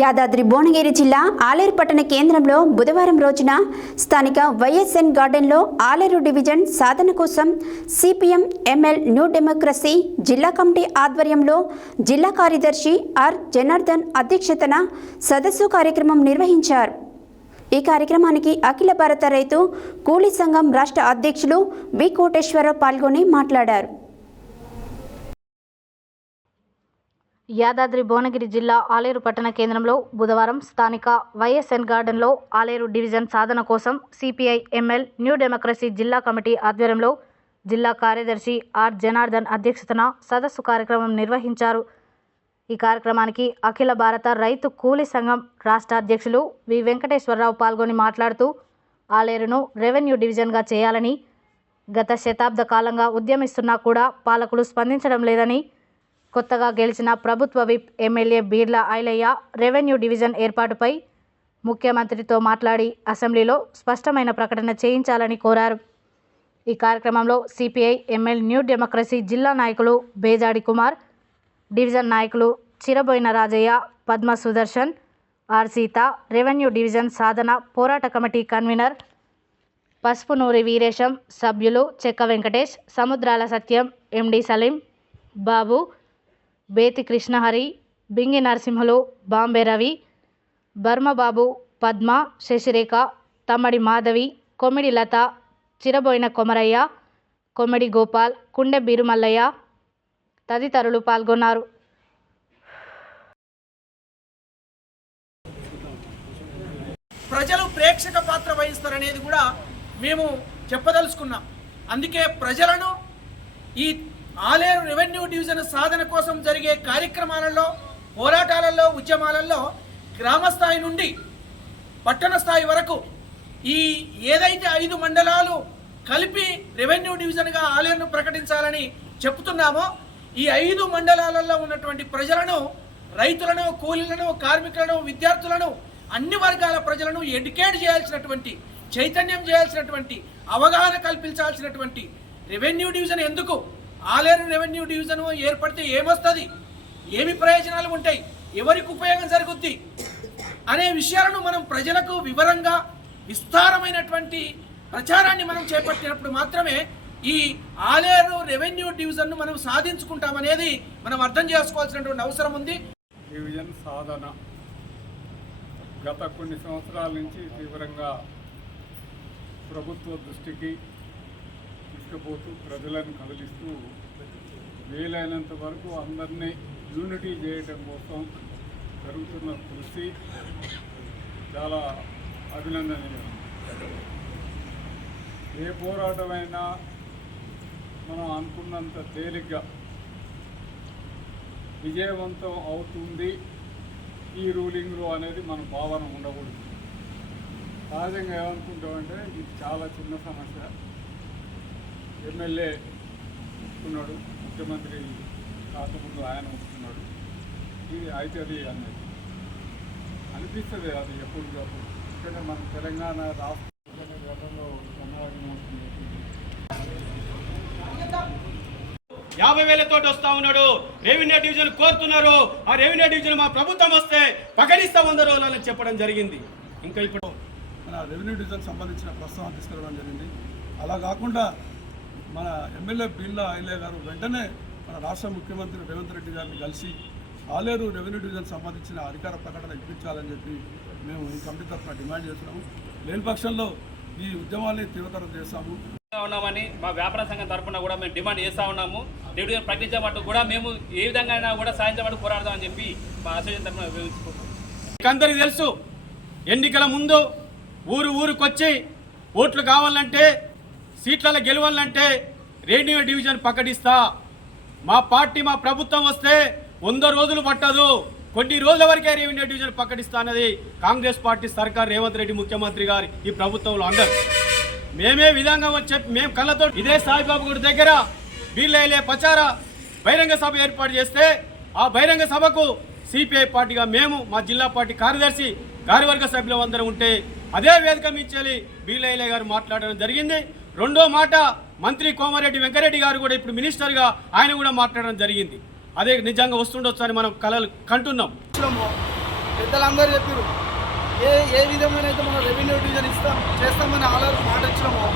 యాదాద్రి భువనగిరి జిల్లా ఆలేరు పట్టణ కేంద్రంలో బుధవారం రోజున స్థానిక వైఎస్ఎన్ గార్డెన్లో ఆలేరు డివిజన్ సాధన కోసం సిపిఎం ఎంఎల్ న్యూ డెమోక్రసీ జిల్లా కమిటీ ఆధ్వర్యంలో జిల్లా కార్యదర్శి ఆర్. జనార్దన్ అధ్యక్షతన సదస్సు కార్యక్రమం నిర్వహించారు. ఈ కార్యక్రమానికి అఖిల భారత రైతు కూలీ సంఘం రాష్ట్ర అధ్యక్షులు వి కోటేశ్వరరావు పాల్గొని మాట్లాడారు. యాదాద్రి భువనగిరి జిల్లా ఆలేరు పట్టణ కేంద్రంలో బుధవారం స్థానిక వైఎస్ఎన్ గార్డెన్లో ఆలేరు డివిజన్ సాధన కోసం సిపిఐ ఎంఎల్ న్యూ డెమోక్రసీ జిల్లా కమిటీ ఆధ్వర్యంలో జిల్లా కార్యదర్శి ఆర్ జనార్దన్ అధ్యక్షతన సదస్సు కార్యక్రమం నిర్వహించారు. ఈ కార్యక్రమానికి అఖిల భారత రైతు కూలీ సంఘం రాష్ట్ర అధ్యక్షులు వి. వెంకటేశ్వరరావు పాల్గొని మాట్లాడుతూ ఆలేరును రెవెన్యూ డివిజన్గా చేయాలని గత శతాబ్ద కాలంగా ఉద్యమిస్తున్నా కూడా పాలకులు స్పందించడం లేదని కొత్తగా గెలిచిన ప్రభుత్వ whip MLA Beerla Ailaiah revenue division ఏర్పాటుపై ముఖ్యమంత్రితో మాట్లాడి అసెంబ్లీలో స్పష్టమైన ప్రకటన చేయించాలని కోరారు. ఈ కార్యక్రమంలో సిపిఐ ఎంఎల్ న్యూ డెమోక్రసీ జిల్లా నాయకులు బేజాడి కుమార్ డివిజన్ నాయకులు Chiraboina Rajaiah Padma Sudarshan R Seetha revenue division సాధన పోరాట కమిటీ కన్వీనర్ పసుపునూరి వీరేశం సభ్యులు చెక్క వెంకటేష్ సముద్రాల సత్యం ఎండి సలీం బాబు బేతి కృష్ణహరి బింగి నరసింహులు బాంబే రవి బర్మబాబు పద్మ శశిరేఖ తమ్మడి మాధవి కొమిడి లత చిరబోయిన కొమరయ్య కొమిడి గోపాల్ కుండె బీరుమల్లయ్య తదితరులు పాల్గొన్నారు. ప్రజలు ప్రేక్షక పాత్ర వహిస్తారనేది కూడా మేము చెప్పదలుచుకున్నాం. అందుకే ప్రజలను ఈ ఆలేరు రెవెన్యూ డివిజన్ సాధన కోసం జరిగే కార్యక్రమాలలో పోరాటాలలో ఉద్యమాలలో గ్రామ స్థాయి నుండి పట్టణ స్థాయి వరకు ఈ ఏదైతే ఐదు మండలాలు కలిపి రెవెన్యూ డివిజన్గా ఆలేరును ప్రకటించాలని చెప్తున్నామో ఈ ఐదు మండలాలలో ఉన్నటువంటి ప్రజలను రైతులను కూలీలను కార్మికులను విద్యార్థులను అన్ని వర్గాల ప్రజలను ఎడ్యుకేట్ చేయాల్సినటువంటి చైతన్యం చేయాల్సినటువంటి అవగాహన కల్పించాల్సినటువంటి రెవెన్యూ డివిజన్ ఎందుకు? ఆలేరు రెవెన్యూ డివిజన్ ఏర్పడితే ఏమొస్తుంది? ఏమి ప్రయోజనాలు ఉంటాయి? ఎవరికి ఉపయోగం జరుగుద్ది? అనే విషయాలను మనం ప్రజలకు వివరంగా విస్తారమైనటువంటి ప్రచారాన్ని మనం చేపట్టినప్పుడు మాత్రమే ఈ ఆలేరు రెవెన్యూ డివిజన్ను మనం సాధించుకుంటామనేది మనం అర్థం చేసుకోవాల్సినటువంటి అవసరం ఉంది. డివిజన్ సాధన. గత కొన్ని సంవత్సరాల నుంచి తీవ్రంగా ప్రభుత్వ దృష్టికి తీసుకుపోతూ ప్రజలను కదిలిస్తూ వీలైనంత వరకు అందరినీ యూనిటీ చేయటం కోసం జరుగుతున్న కృషి చాలా అభినందనీయం. ఏ పోరాటమైనా మనం అనుకున్నంత తేలిగ్గా విజయవంతం అవుతుంది. ఈ రూలింగ్లో అనేది మన భావన ఉండకూడదు. సహజంగా ఏమనుకుంటామంటే ఇది చాలా చిన్న సమస్య. ఎమ్మెల్యే వస్తున్నాడు ముఖ్యమంత్రి కాకముందు ఆయన వస్తున్నాడు ఇది అవుతుంది అనేది. అనిపిస్తుంది అది ఎప్పటికప్పుడు ఎందుకంటే మన తెలంగాణ రాష్ట్ర గతంలో యాభై వేలతోటి వస్తా ఉన్నాడు. రెవెన్యూ డివిజన్ కోరుతున్నారు. ఆ రెవెన్యూ డివిజన్ మా ప్రభుత్వం వస్తే ప్రకటిస్తా వంద రోజులని చెప్పడం జరిగింది. ఇంకా ఇప్పుడు మన రెవెన్యూ డివిజన్ సంబంధించిన ప్రస్తావన తీసుకురావడం జరిగింది. అలా కాకుండా మన ఎమ్మెల్యే బిల్లా ఐలే గారు వెంటనే మన రాష్ట్ర ముఖ్యమంత్రి రేవంత్ రెడ్డి గారిని కలిసి ఆలేరు రెవెన్యూ డివిజన్ సంబంధించిన అధికార ప్రకటన ఇప్పించాలని చెప్పి మేము ఈ కమిటీ తరఫున డిమాండ్ చేస్తున్నాము. లేని పక్షంలో ఈ ఉద్యమాన్ని తీవ్రతరం చేస్తాము. ఉన్నామని మా వ్యాపార సంఘం తరపున కూడా మేము డిమాండ్ చేస్తూ ఉన్నాము. డివిజన్ ప్రకటించబట్టు కూడా మేము ఏ విధంగా అయినా కూడా సాధించబట్టు పోరాడదామని చెప్పి మా అసోసియేషన్ వివరించుకుంటున్నాం అందరికి తెలుసు ఎన్నికల ముందు ఊరు ఊరికొచ్చి ఓట్లు కావాలంటే సీట్లలో గెలవాలంటే రెవెన్యూ డివిజన్ ప్రకటిస్తా మా పార్టీ మా ప్రభుత్వం వస్తే వంద రోజులు పట్టదు. కొన్ని రోజుల వరకే రెవెన్యూ డివిజన్ ప్రకటిస్తా అన్నది కాంగ్రెస్ పార్టీ సర్కార్ రేవంత్ రెడ్డి ముఖ్యమంత్రి గారి ఈ ప్రభుత్వంలో అందరు. మేమే విధంగా వచ్చి మేము కళ్ళతో ఇదే సాయిబాబు గుడి దగ్గర వీళ్ళే ప్రచార బహిరంగ సభ ఏర్పాటు చేస్తే ఆ బహిరంగ సభకు సిపిఐ పార్టీగా మేము మా జిల్లా పార్టీ కార్యదర్శి కార్యవర్గ సభ్యులు అందరం ఉంటే అదే వేదిక మించాలి బీలైలే గారు మాట్లాడడం జరిగింది. రెండో మాట మంత్రి కోమారెడ్డి వెంకరెడ్డి గారు కూడా ఇప్పుడు మినిస్టర్గా ఆయన కూడా మాట్లాడడం జరిగింది. అదే నిజంగా వస్తుండొచ్చు అని మనం కలలు కంటున్నాం. పెద్దలందరూ చెప్పారు ఏ ఏ విధమైన అయితే మనం రెవెన్యూ డివిజన్ ఇస్తాం చేస్తామని ఆలోచన మాట ఇచ్చినామో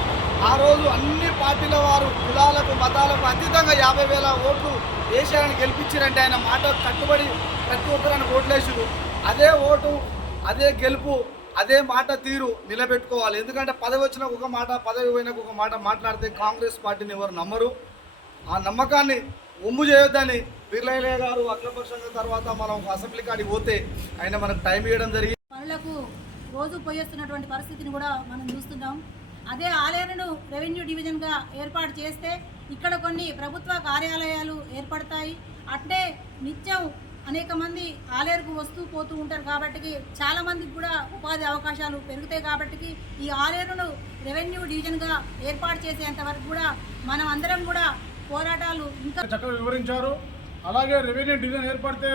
ఆ రోజు అన్ని పార్టీల వారు కులాలకు మతాలకు అతీతంగా యాభై వేల ఓట్లు వేసి గెలిపించారంటే ఆయన మాట కట్టుబడి ప్రతి ఒక్కరు ఆయన ఓట్లేసారు అదే ఓటు అదే గెలుపు అదే మాట తీరు నిలబెట్టుకోవాలి. ఎందుకంటే పదవి వచ్చిన ఒక మాట పదవి పోయినాక ఒక మాట మాట్లాడితే కాంగ్రెస్ పార్టీని ఎవరు నమ్మరు? ఆ నమ్మకాన్ని ఒమ్ము చేయొద్దని బిర్లయ్య గారు అఖిలపక్షంగా తర్వాత మనం అసెంబ్లీ కాడికి పోతే ఆయన మనకు టైం ఇవ్వడం జరిగింది. పనులకు రోజు పోయేస్తున్నటువంటి పరిస్థితిని కూడా మనం చూస్తున్నాం. అదే ఆలయాలను రెవెన్యూ డివిజన్గా ఏర్పాటు చేస్తే ఇక్కడ కొన్ని ప్రభుత్వ కార్యాలయాలు ఏర్పడతాయి. అంటే నిత్యం అనేక మంది ఆలేరుకు వస్తూ పోతూ ఉంటారు కాబట్టి చాలామందికి కూడా ఉపాధి అవకాశాలు పెరుగుతాయి కాబట్టి ఈ ఆలేరును రెవెన్యూ డివిజన్గా ఏర్పాటు చేసేంత వరకు కూడా మనం అందరం కూడా పోరాటాలు ఇంకా చక్కగా వివరించారు. అలాగే రెవెన్యూ డివిజన్ ఏర్పడితే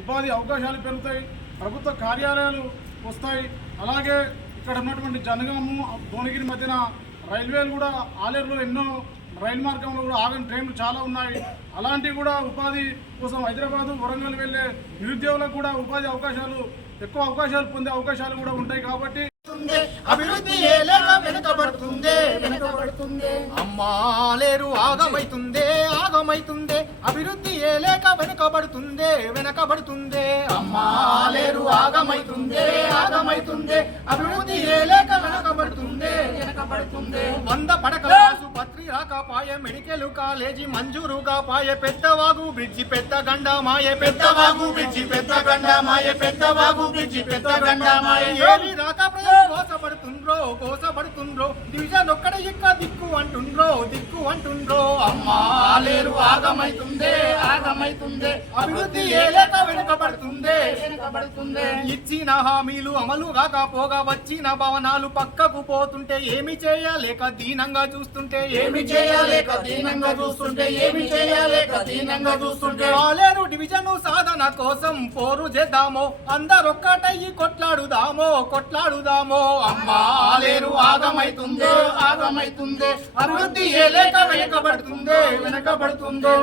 ఉపాధి అవకాశాలు పెరుగుతాయి ప్రభుత్వ కార్యాలయాలు వస్తాయి. అలాగే ఇక్కడ ఉన్నటువంటి జనగాము భువనగిరి మధ్యన రైల్వేలు కూడా ఆలేరులో ఎన్నో రైలు మార్గంలో కూడా ఆగని ట్రైన్లు చాలా ఉన్నాయి. అలాంటివి కూడా ఉపాధి కోసం హైదరాబాద్ వరంగల్ వెళ్ళే నిరుద్యోగులకు కూడా ఉపాధి అవకాశాలు ఎక్కువ అవకాశాలు పొందే అవకాశాలు కూడా ఉంటాయి కాబట్టి అభివృద్ధి ఏలేక వెనుకబడుతుందే వెనుకబడుతుందే. అమ్మాలేరు ఆగమైతుందే ఆగమైతుందే. అభివృద్ధి ఏలేక వెనుకబడుతుందే వెనకబడుతుందే. అమ్మాలేరు ఆగమైతుందే ఆగమైతుందే. అభివృద్ధి ఏలేక వెనకబడుతుందే వెనకబడుతుందే. వంద పడకల ఆసుపత్రి రాకపాయే మెడికల్ కాలేజీ మంజూరుగా పాయే పెద్దవాగు బ్రిడ్జి పెద్ద గండమాయే పెద్దవాగు బ్రిడ్జి పెద్ద గండమాయే పెద్దవాగు బ్రిడ్జి పెద్ద గండమాయే. ఏమి రాక ప్రజలు కోసపడుతుండ్రో కోసపడుతుండ్రో డివిజన్ ఒక్కడ ఇక్క దిక్కు అంటుండ్రో దిక్కు అంటుండ్రో. అమ్మా లేరు ఆగమైతుందే ఆగమైతుందే. అభివృద్ధి ఏలేక వెనుకబడుతుందే. వెనుకబడుతుందే. ఇచ్చిన హామీలు అమలు కాకపోగా వచ్చిన భవనాలు పక్కకు పోతుంటే ఏమి చేయలేక దీనంగా చూస్తుంటే ఏమి చేయాలి? కఠినంగా చూస్తుంటే ఏమి చేయాలి? కఠినంగా చూస్తుంటే ఆలేరు డివిజన్ సాధన కోసం పోరు చేద్దామో అందరొక్కటయ్యి కొట్లాడుదామో కొట్లాడుదామో. అమ్మా ఆలేరు ఆగమైతుందే ఆగమైతుందే. అభివృద్ధి ఏ లేక వెనకబడుతుందే వెనకబడుతుందో.